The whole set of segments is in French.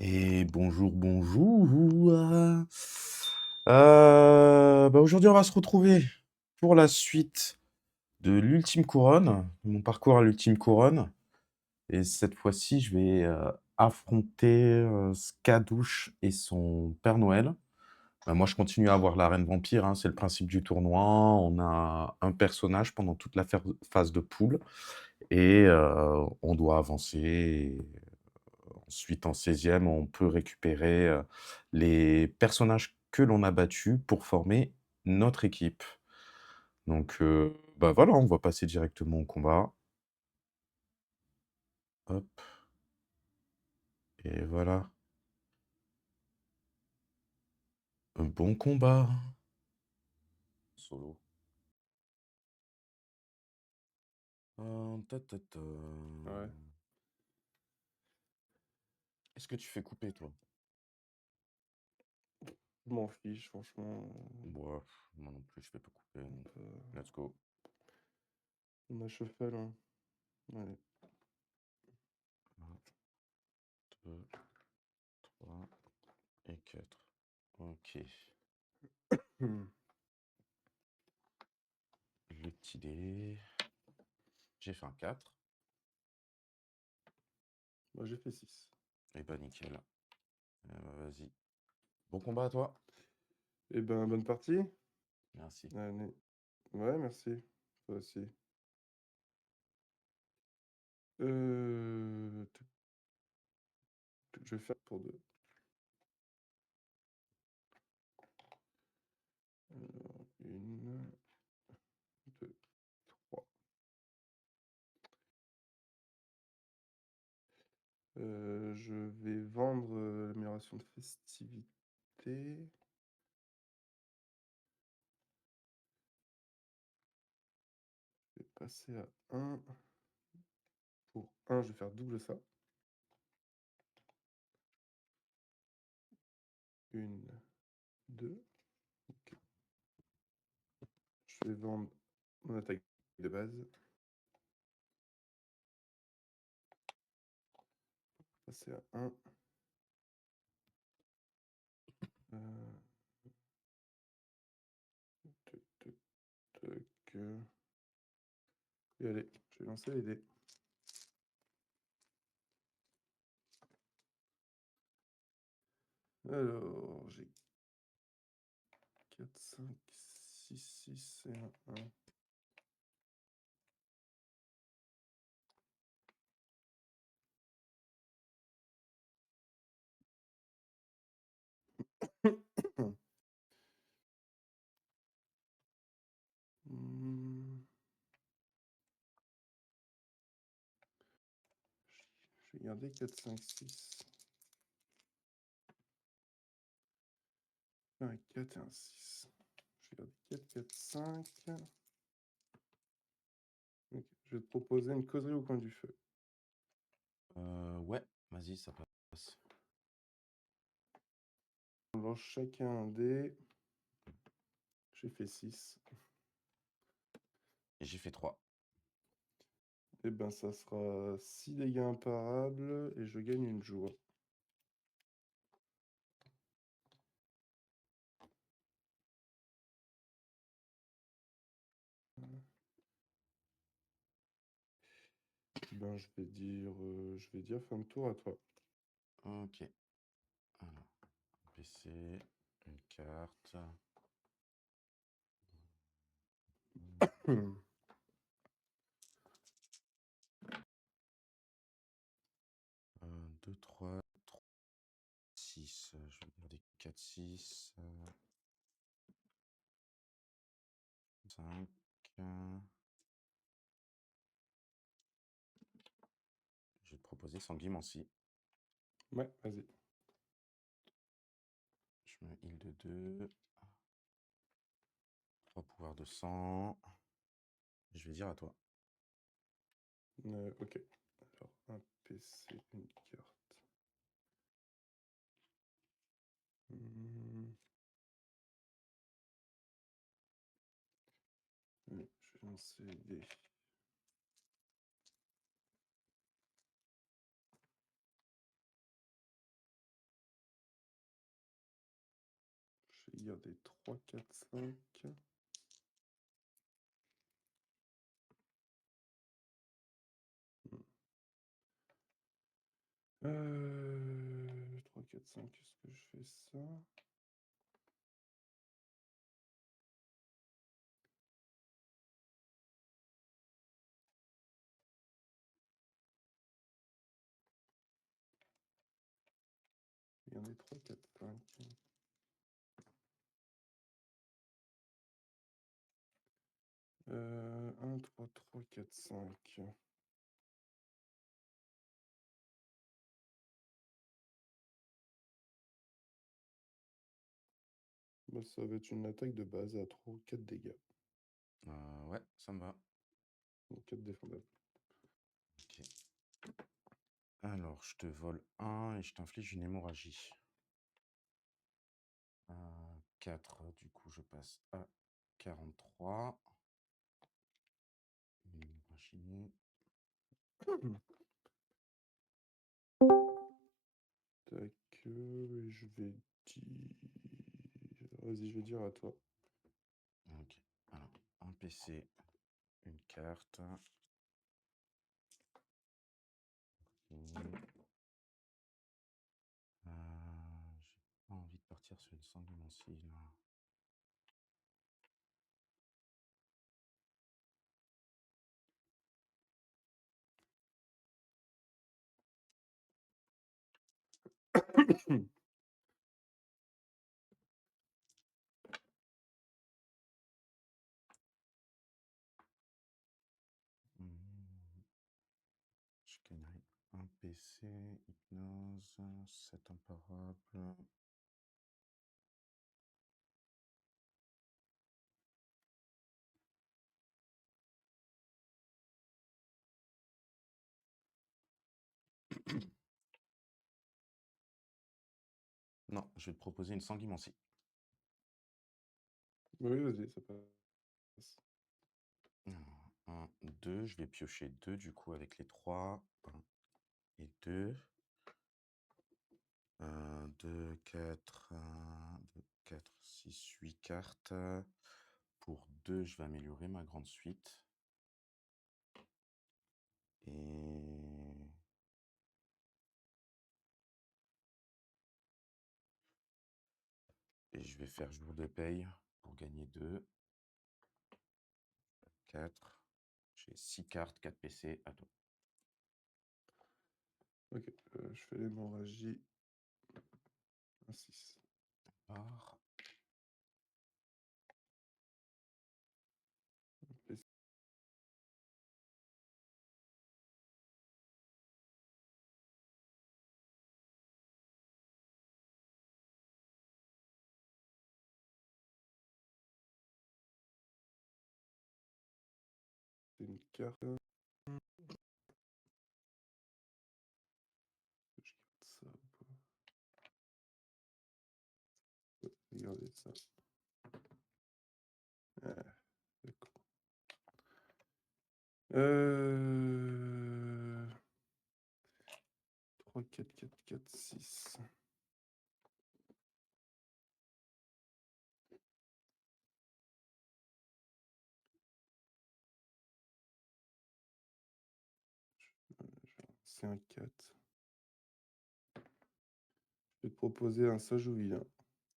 Et bonjour, bonjour. Aujourd'hui, on va se retrouver pour la suite de l'Ultime Couronne, de mon parcours à l'Ultime Couronne. Et cette fois-ci, je vais affronter Skadouche et son Père Noël. Moi, je continue à avoir la Reine Vampire, hein, c'est le principe du tournoi. On a un personnage pendant toute la phase de poule et on doit avancer. Ensuite, en 16e, on peut récupérer les personnages que l'on a battus pour former notre équipe. Donc, voilà, on va passer directement au combat. Hop, et voilà. Un bon combat. Solo. Ta, ta, ta. Ouais. Est-ce que tu fais couper, toi? Je m'en fiche, franchement. Moi, moi non plus, je fais pas couper. On Donc, peut... let's go. On a Shuffle, hein. Allez. 1, 2, 3 et 4. Ok. Hmm. Le petit dé. J'ai fait un 4. Moi, j'ai fait 6. Et bah, nickel. Vas-y. Bon combat à toi. Eh ben, bonne partie. Merci. Allez. Ouais, merci. Toi aussi. Tac, je vais faire pour deux. Alors, une, deux, trois. Je vais vendre l'amélioration de festivité. Je vais passer à 1. Pour 1, je vais faire double ça. Une, deux. Ok. Je vais vendre mon attaque de base. Passer à 1. Tac, tac, tac. Et allez, je vais lancer les dés. Alors, j'ai 4, 5, 6, 6 et un 1. Hmm, je vais garder 4, 5, 6. Un 4 et un 6. Je vais garder 4, 4, 5. Ok, je vais te proposer une causerie au coin du feu. Ouais, vas-y, ça passe. On lance chacun un dé. J'ai fait 6. Et j'ai fait 3. Et ben ça sera 6 dégâts imparables et je gagne une jour. Ben je vais dire fin de tour à toi. Ok. Alors, PC, une carte. 1, 2, 3, 6. Je vais garder 4, 6. 5. Je vais te proposer Sanguimancie. Ouais, vas-y. Je me heal de 2. 3 pouvoirs de sang. Je vais dire à toi. Ok. Alors, un PC, une carte. Hmm. Allez, je vais lancer les dés. Regardez, 3, 4, 5. Hmm. 3, 4, 5, est-ce que je fais ça? Regardez, 3, 4, 5. 1, 3, 3, 4, 5. Bah, ça va être une attaque de base à 3 ou 4 dégâts. Ouais, ça me va. Donc 4 défendables. Ok. Alors, je te vole 1 et je t'inflige une hémorragie. 4, du coup, je passe à 43. Une hémorragie. Tac, et je vais dire... Vas-y, je vais dire à toi. Ok. Alors, un PC, une carte. Ok. J'ai pas envie de partir sur une sanguinancie, là. Hmm. Je gagnerai un PC, hypnose, 7 imparables. Non, je vais te proposer une sanguinancie. Oui, vas-y, ça passe. 1, 2, je vais piocher 2 du coup avec les 3. 1 et 2. 2, 4, 2, 4, 6, 8 cartes. Pour 2, je vais améliorer ma grande suite. Et... Et je vais faire jour de paye pour gagner 2. 4. J'ai 6 cartes, 4 PC, à toi. Ok, je fais l'hémorragie. Un 6. Alors, C'est une carte. Je garde ça ou pas? Regardez ça. Ah, d'accord. 3, 4, 4, 4, 6. C'est un 4. Je vais te proposer un sage ou vilain.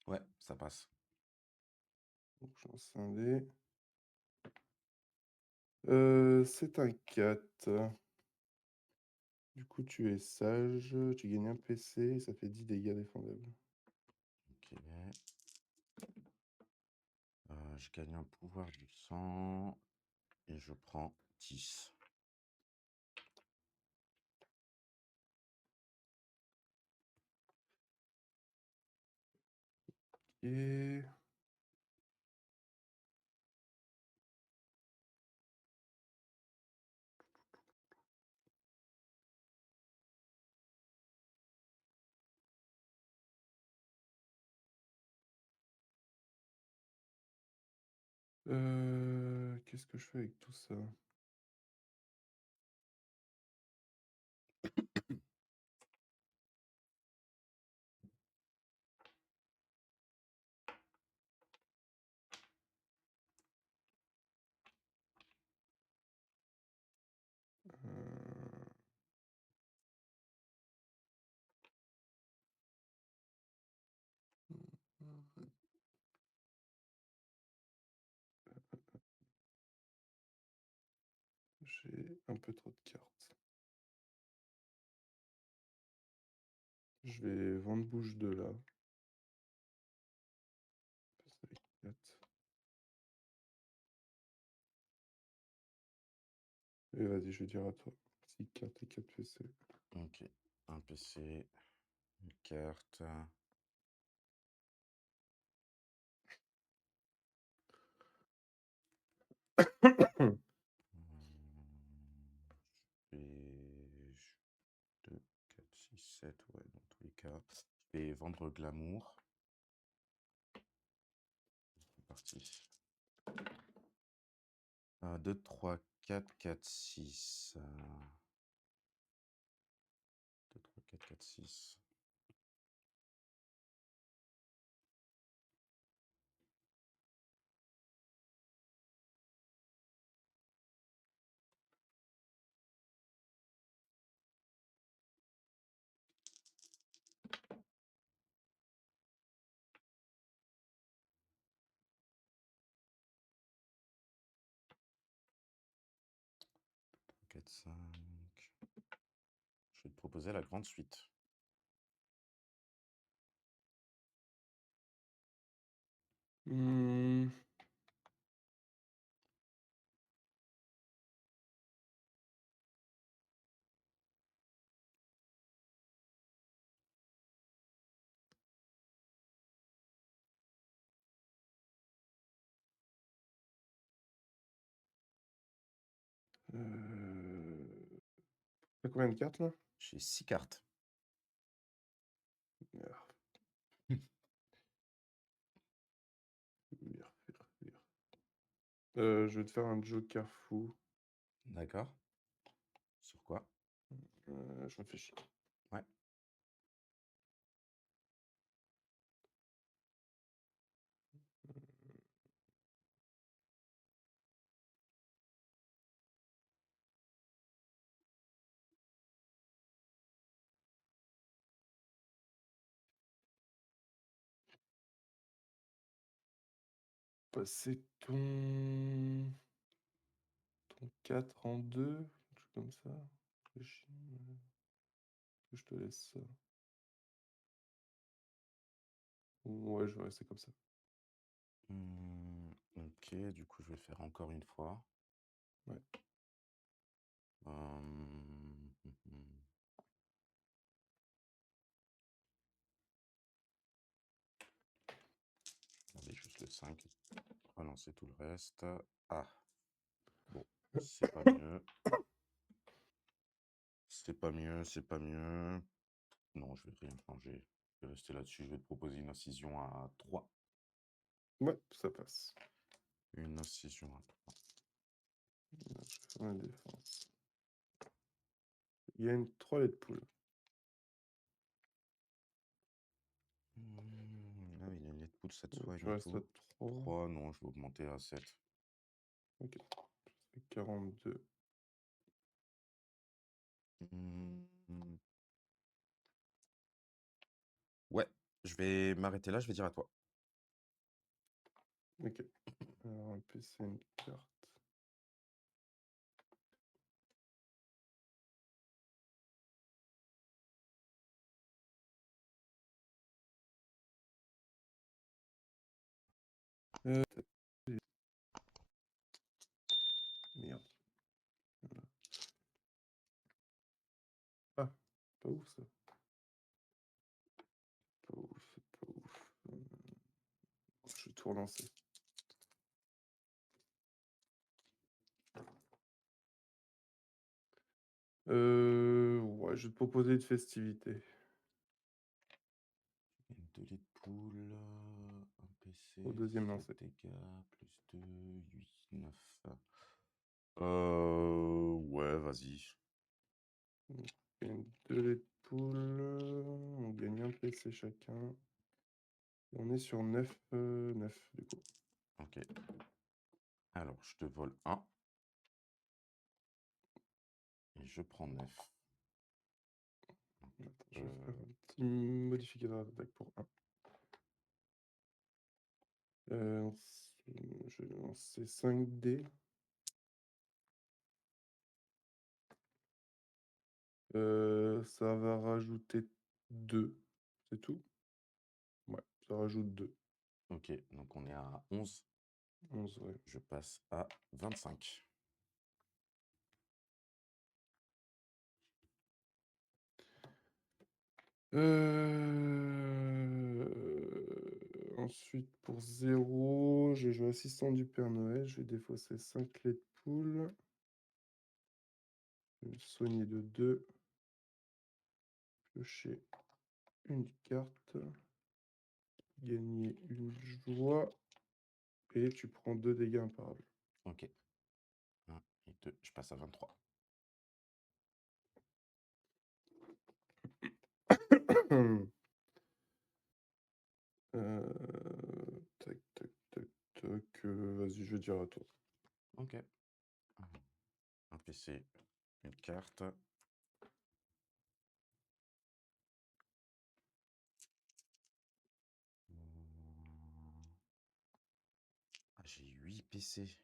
ouais, ça passe. Donc j'en sais un dé. C'est un 4. Du coup, tu es sage, tu gagnes un PC et ça fait 10 dégâts défendables. Ok. Je gagne un pouvoir du sang et je prends 10. Et qu'est-ce que je fais avec tout ça? J'ai un peu trop de cartes. Je vais vendre bouge de là. Passer avec 4. Et vas-y, je vais dire à toi. 6 cartes et 4 PC. Ok. Un PC, une carte. Et 2, 4, 6, 7, ouais, dans tous les cas. Je vais vendre Glamour. C'est parti. 2, 3, 4, 4, 6. 2, 3, 4, 4, 6. Quatre, 5. Je vais te proposer la grande suite. Mmh. Tu combien de cartes là? J'ai 6 cartes. Merde, merde, merde, merde. Je vais te faire un joker fou. D'accord. Sur quoi? Je réfléchis. Ouais. Passer ton 4 en 2, un truc comme ça. Réfléchis, je te laisse ça. Ouais, je vais rester comme ça. Ok, du coup, je vais faire encore une fois. Ouais. Hum, Regardez juste le 5. Relancer tout le reste. Ah, bon, c'est pas mieux. C'est pas mieux, c'est pas mieux. Non, je vais rien changer. Je vais rester là-dessus. Je vais te proposer une incision à 3. Ouais, ça passe. Une incision à 3. Là, je vais faire ma défense. Il y a une 3 lait de poule. Ah oui, il y a une lettre poule 7 fois, Donc, il tu me restes à faut 3. 3. Non, je vais augmenter à 7. Ok. Je fais 42. Mmh. Ouais, je vais m'arrêter là, je vais dire à toi. Ok. Alors, un PC, une carte. Euh, Merde. Voilà. Ah, pas ouf ça. Pas ouf, pas ouf. Je vais tout relancer. Ouais, je vais te proposer une festivité. Une 2 lait de poule, un Au PC, deuxième 7 lancer. dégâts, plus 2, 8, 9. Ouais, vas-y. Donc, une 2 lait de poule. On gagne un PC chacun. On est sur 9, 9 du coup. Ok. Alors, je te vole 1. Et je prends 9. Attends, je vais faire un petit modificateur d'attaque pour 1. Je vais lancer 5 dés. Ça va rajouter 2. C'est tout? Ouais, ça rajoute 2. Ok, donc on est à 11. 11, ouais. Je passe à 25. Ensuite, pour 0, je vais jouer assistant du Père Noël. Je vais défausser 5 clés de poule. Je vais me soigner de 2. Piocher une carte. Gagner une joie. Et tu prends 2 dégâts imparables. Ok. 1 et 2, je passe à 23. Tac, tac, tac, tac. Vas-y, je vais dire à toi. Ok. Un PC, une carte. Ah, j'ai 8 PC.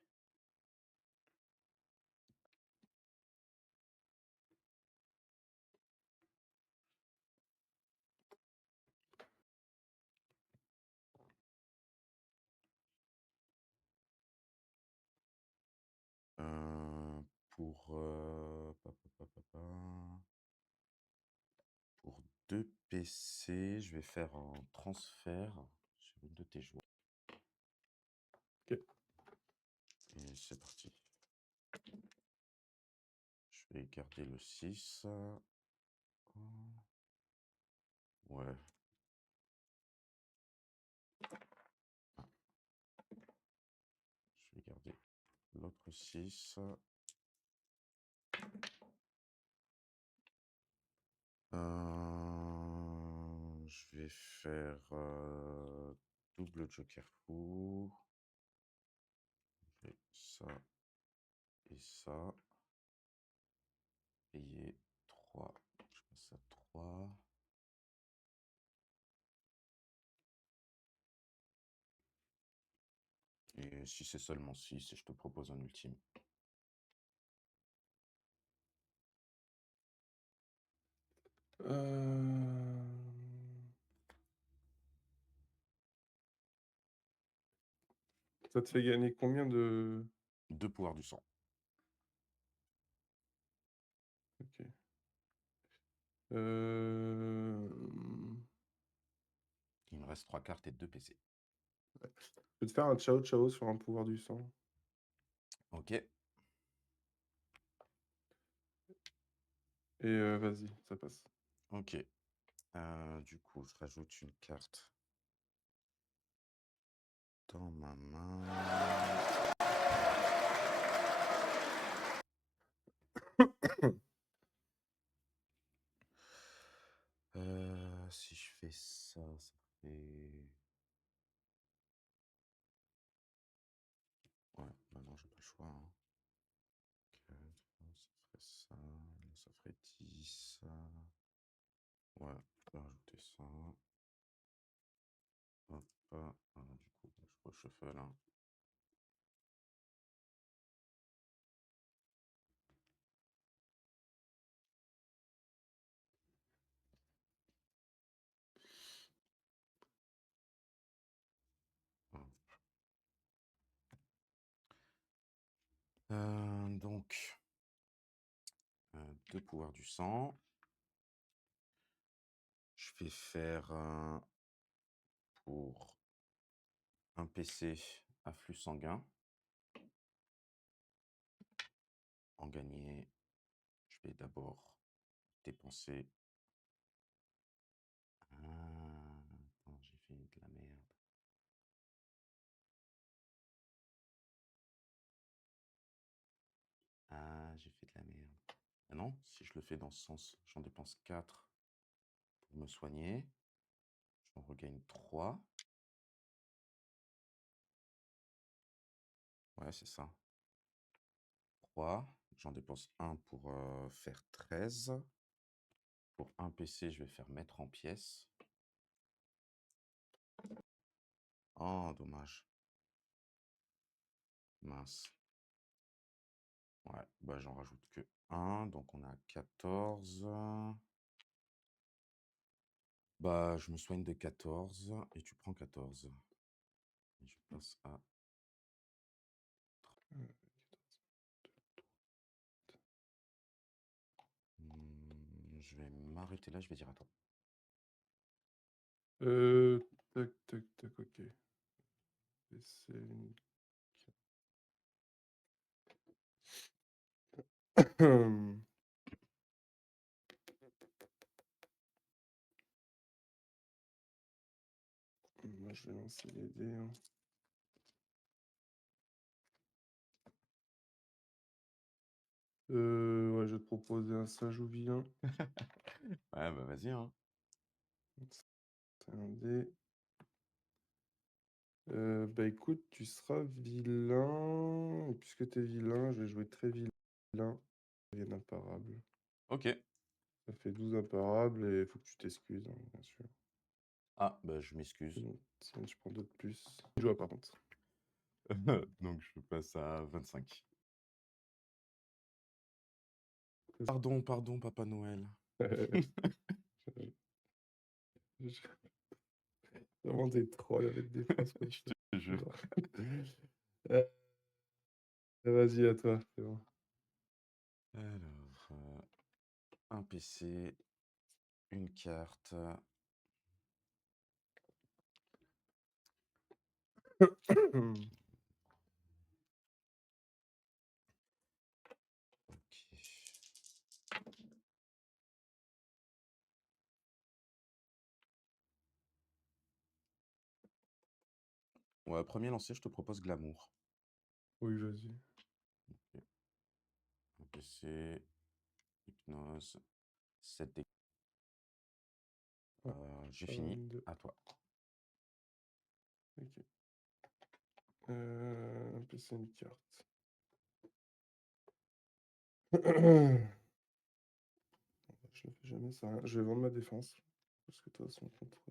Pour, pour 2 PC, je vais faire un transfert sur une de tes joueurs. Ok. Et c'est parti. Je vais garder le 6. Ouais. Je vais garder l'autre 6. Je vais faire double joker fou. Je fais ça et ça. Payer 3. Je passe à 3. Et si c'est seulement 6, je te propose un ultime. Ça te fait gagner combien de... 2 pouvoirs du sang. Ok. Il me reste 3 cartes et 2 PC. Je peux te faire un ciao ciao sur un pouvoir du sang. Ok. Et vas-y, ça passe. Ok. Du coup, je rajoute une carte dans ma main. Si je fais ça, ça fait... Ouais, bah non, j'ai pas le choix. 4, ça ferait ça. Là, ça ferait 10. Ouais, je vais rajouter ça. Hop, du coup, je reshuffle. Donc, 2 pouvoirs du sang. Je vais faire pour un PC à flux sanguin. En gagner, je vais d'abord dépenser. Attends, j'ai fait de la merde. J'ai fait de la merde. Ah non, si je le fais dans ce sens, j'en dépense 4 pour me soigner. J'en regagne 3. Ouais, c'est ça. 3. J'en dépense 1 pour faire 13. Pour un PC, je vais faire mettre en pièces. Oh, dommage. Mince. Ouais, bah, j'en rajoute que un, donc on a 14. Bah, je me soigne de 14 et tu prends 14. Et je passe à Heu, je vais m'arrêter là, je vais dire à toi. tac, tac, tac, OK. PC unique. Moi, je vais lancer les dés, hein. Ouais, je vais te proposer un sage ou vilain. Ouais, bah, vas-y, hein. C'est un dé. Bah, écoute, tu seras vilain et puisque tu es vilain, je vais jouer très vilain. Devienne imparable. OK. Ça fait 12 imparables et il faut que tu t'excuses, hein, bien sûr. Ah, bah, je m'excuse. Sinon je prends d'autres plus. Je vois par contre. Donc je passe à 25. Pardon, pardon, Papa Noël. Vraiment des trolls avec des phrases comme Je ça. te jure. Genre. Heu, vas-y à toi, c'est bon. Alors, un PC, une carte. OK. Ouais, 1er lancer, je te propose Glamour. Oui, vas-y. OK. Un PC, Hypnose, 7 dés. Ah, J'ai ça va, fini, 22. à toi. OK. Un PC, une carte. Je ne fais jamais ça. Je vais vendre ma défense. Parce que de toute façon, contre.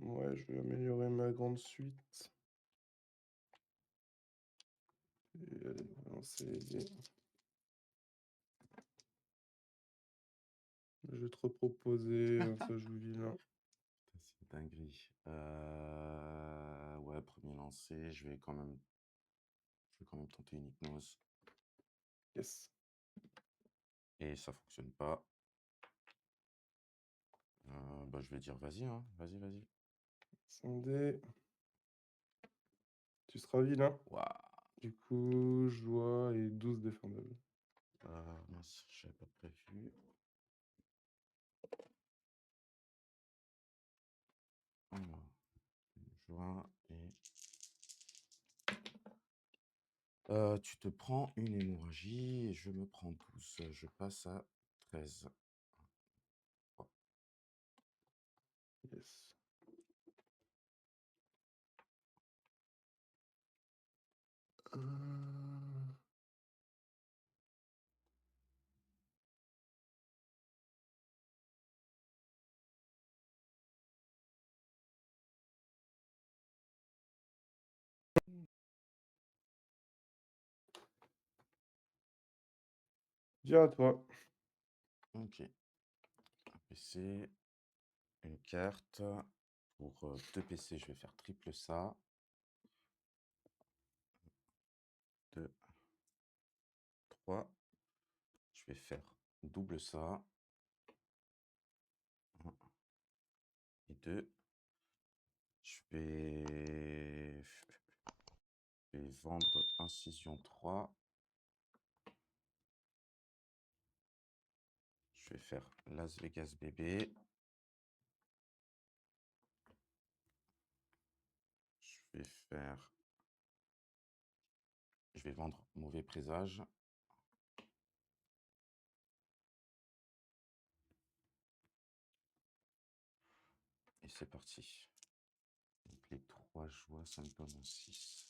Ouais, je vais améliorer ma grande suite. Et allez, on va lancer les dés. Je vais te reproposer un sage ou vilain. Putain, c'est une dinguerie. Ouais, 1er lancer, je vais quand même tenter une hypnose Yes. et ça fonctionne pas. Bah, je vais dire vas-y, hein. Vas-y, vas-y. 5 dés. Tu seras vilain. Waouh! Du coup, joie et 12 défendables. Mince, j'avais pas prévu. Alors, joie et tu te prends une hémorragie et je me prends 12. Je passe à 13. Oh, Yes. Heu, Dis à toi. OK. Un PC, une carte. Pour 2 PC, je vais faire triple ça. 2, 3. Je vais faire double ça. 1 et 2. Je vais vendre incision 3. Je vais faire Las Vegas bébé. Je vais faire. Je vais vendre mauvais présage. Et c'est parti. Donc les 3 joies, ça me donne un 6.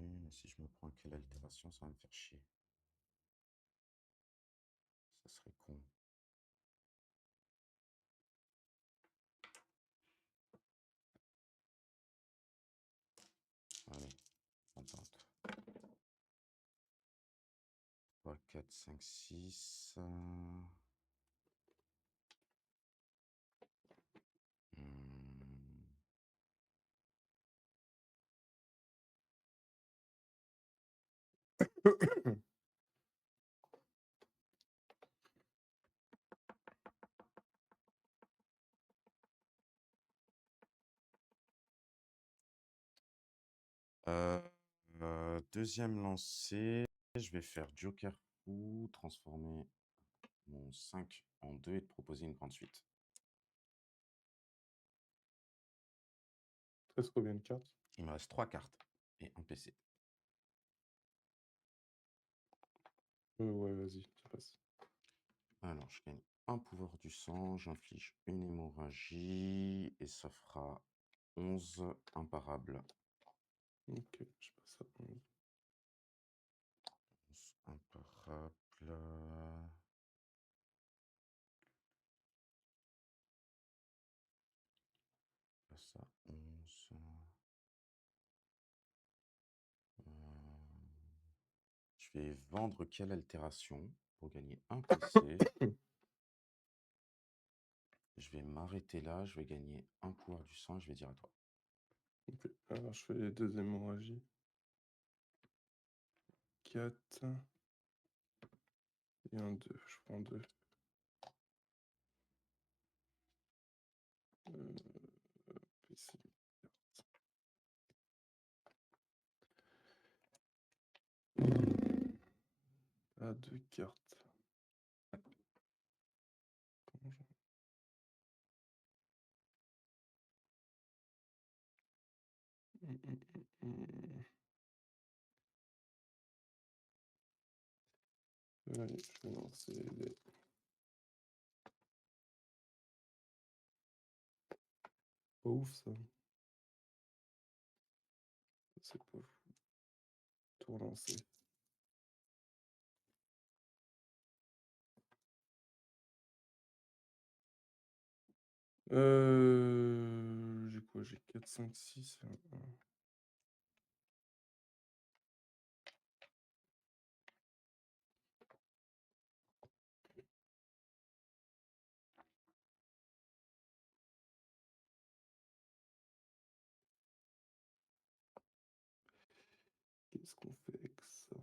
mais si je me prends quelle altération, ça va me faire chier. Ça serait con. Allez, on tente. 3, 4, 5, 6. Deuxième lancée, je vais faire Joker Fou, transformer mon 5 en 2 et te proposer une grande suite. Il te reste combien de cartes? Il me reste 3 cartes et un PC. Ouais, vas-y, ça passe. Alors, je gagne un pouvoir du sang, j'inflige une hémorragie et ça fera 11 imparables. Ok, je passe à 11. 11 imparables. Passe à 11. Je vais vendre quelle altération pour gagner un PC. Je vais m'arrêter là, je vais gagner un pouvoir du sang, je vais dire à toi. Ok, alors je fais les 2 hémorragies. 4 et un 2. Je prends 2. PC. Ah, 2 cartes. Comment je... Allez, je vais lancer les... Pas ouf ça. C'est pas fou. Tout relancer. J'ai quoi? J'ai 4, 5, 6 et un 1. Qu'est-ce qu'on fait avec ça?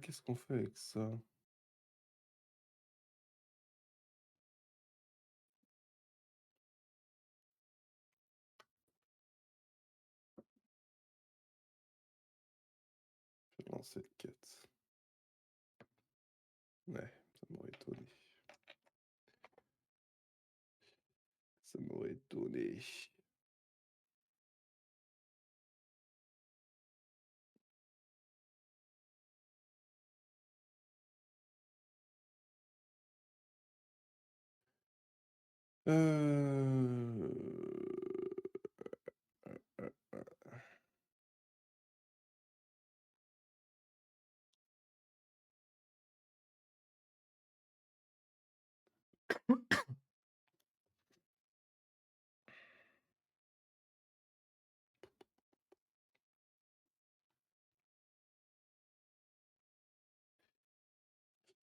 Qu'est-ce qu'on fait avec ça? Je vais lancer le 4. Ouais, ça m'aurait étonné. Ça m'aurait étonné.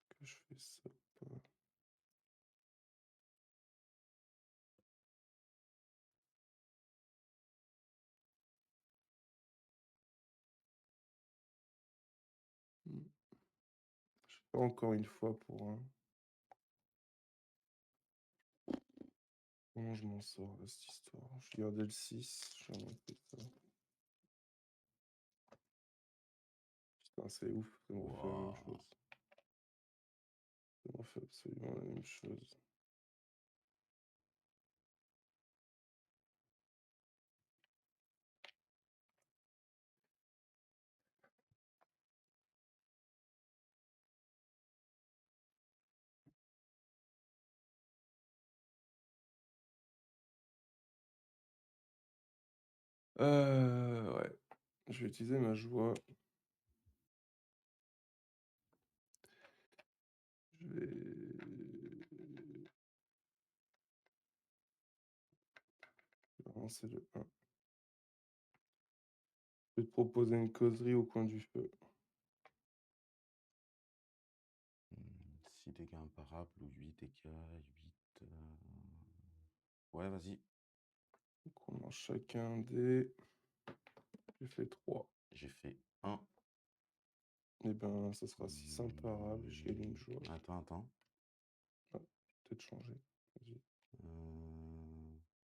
Que je fais ça ou pas? Je sais pas encore une fois pour un. Comment je m'en sors de cette histoire? Je gardais le 6, j'ai remonté ça. Putain, c'est ouf, ça me refait la même Wouah! chose. Ça me refait absolument la même chose. Ouais, je vais utiliser ma joie. Je vais lancer le 1. Je vais te proposer une causerie au coin du feu. 6 dégâts imparables ou 8 dégâts, 8. Ouais, vas-y. Donc on lance chacun des. J'ai fait 3. J'ai fait 1. Et ben, ça sera 6 imparables et je gagne une joie. Attends. Ah, peut-être changer. Vas-y.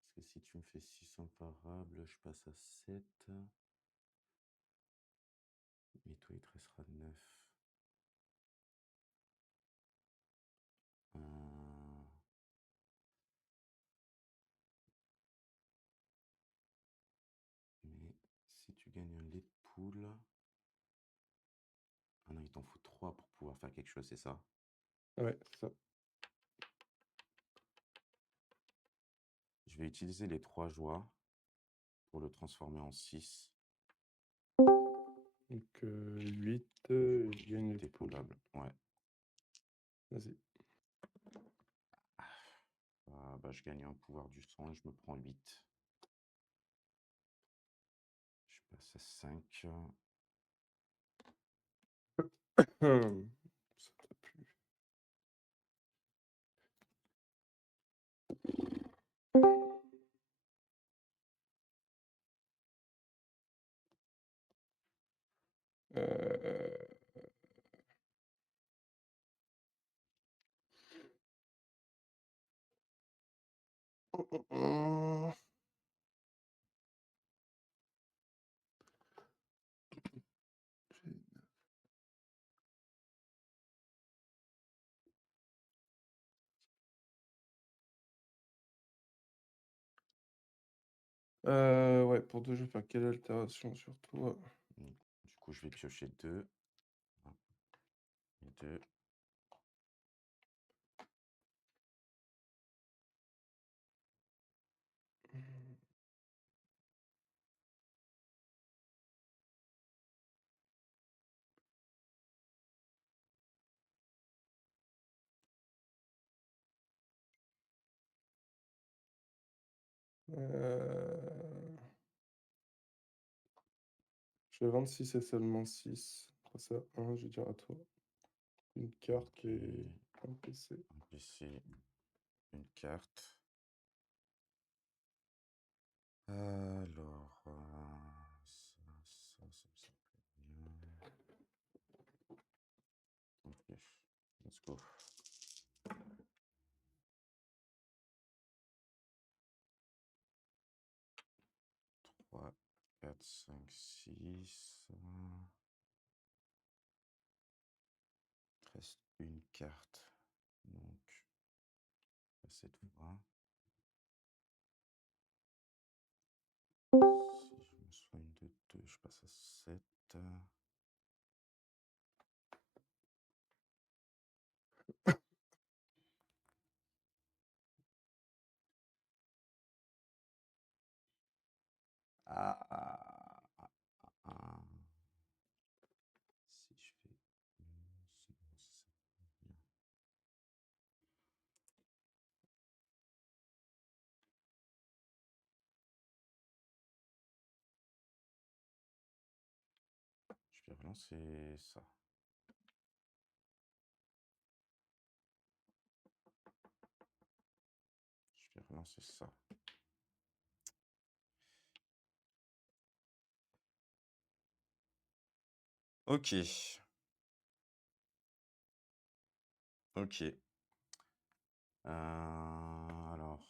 Parce que si tu me fais 6 imparables, je passe à 7. Et toi, il te restera 9. Mais si tu gagnes un lait de poule. Ah non, il t'en faut 3 pour pouvoir faire quelque chose, c'est ça? Ouais, c'est ça. Je vais utiliser les 3 joies pour le transformer en 6. Donc 8, je gagne les T'es poules. poulable, ouais. Vas-y. Ah, bah, je gagne un pouvoir du sang et je me prends 8. Je passe à 5. Ça t'a plu. Euh... Ouais, pour 2, je vais faire quelle altération sur toi? Du coup, je vais piocher 2. Et 2. Je fais 26 et seulement 6. Après ça, 1, je vais dire à toi. Une carte Ok. et un PC. Un PC, une carte. Alors, ça me semble bien. Ok, let's go. 3, 4, 5, 6. Il reste une carte. Donc, cette fois. Si je me soigne de 2, je passe à 7. Ah. Si je fais. C'est bon, c'est bien. Je vais relancer ça. Je vais relancer ça. Ok. Ok. Alors.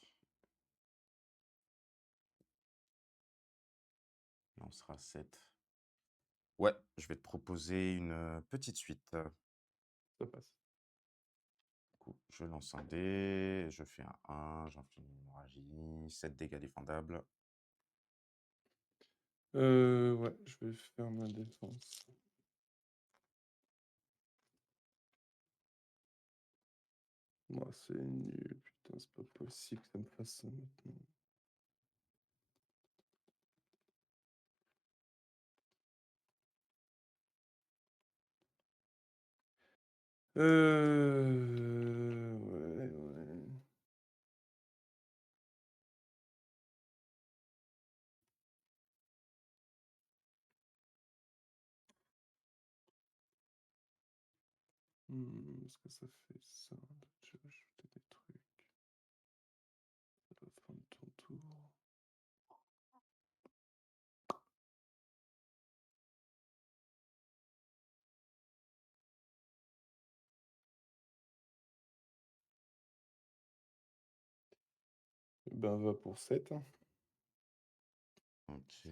Là, on sera à 7. Ouais, je vais te proposer une, petite suite. Ça passe. Du coup, je lance un dé, je fais un 1, j'inflige une hémorragie, 7 dégâts défendables. Ouais, je vais faire ma défense. Moi, c'est nul, putain, c'est pas possible que ça me fasse ça maintenant. Ouais, ouais. Est-ce que ça fait ça? Je vais ajouter des trucs à la fin de ton tour. Eh ben, va pour 7, hein. OK.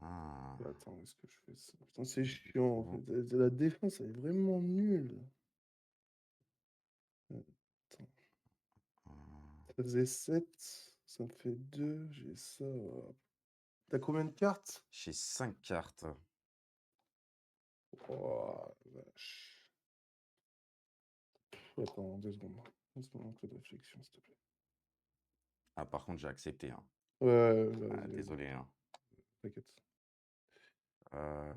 Ah, Bah, attends, est-ce que je fais ça? Putain, c'est chiant, en coup, fait. La défense, elle est vraiment nulle. Attends, mmh, ça faisait 7, ça me fait 2, j'ai ça. T'as combien de cartes? j'ai 5 cartes. Oh, la vache. Attends, 2 secondes. Laisse-moi un peu de réflexion, s'il te plaît. Ah, par contre, j'ai accepté, hein. Ouais, Ah, vas-y, vas-y, désolé, hein. t'inquiète. V Euh,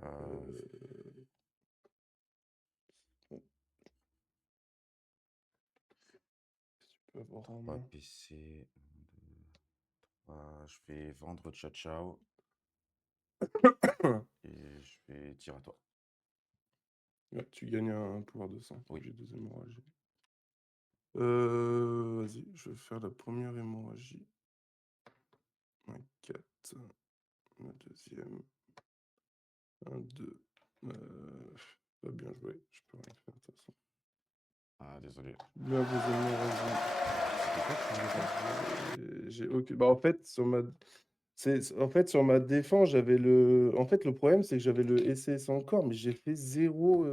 ouais, si tu peux avoir en 3 main. PC, 1, 2, 3. Je vais vendre Ciao Ciao et je vais dire à toi. Ouais, tu gagnes un pouvoir de sang. Oui. J'ai 2 hémorragies. Vas-y, je vais faire la première hémorragie. Un 4. La deuxième. Un 2. Pas bien joué. Je peux rien faire de toute façon. Ah, désolé. Bien, deuxième hémorragie. C'était quoi que tu voulais faire? J'ai aucune. Bah, en fait, sur ma défense, j'avais le. En fait, le problème, c'est que j'avais le SS encore, mais j'ai fait 0.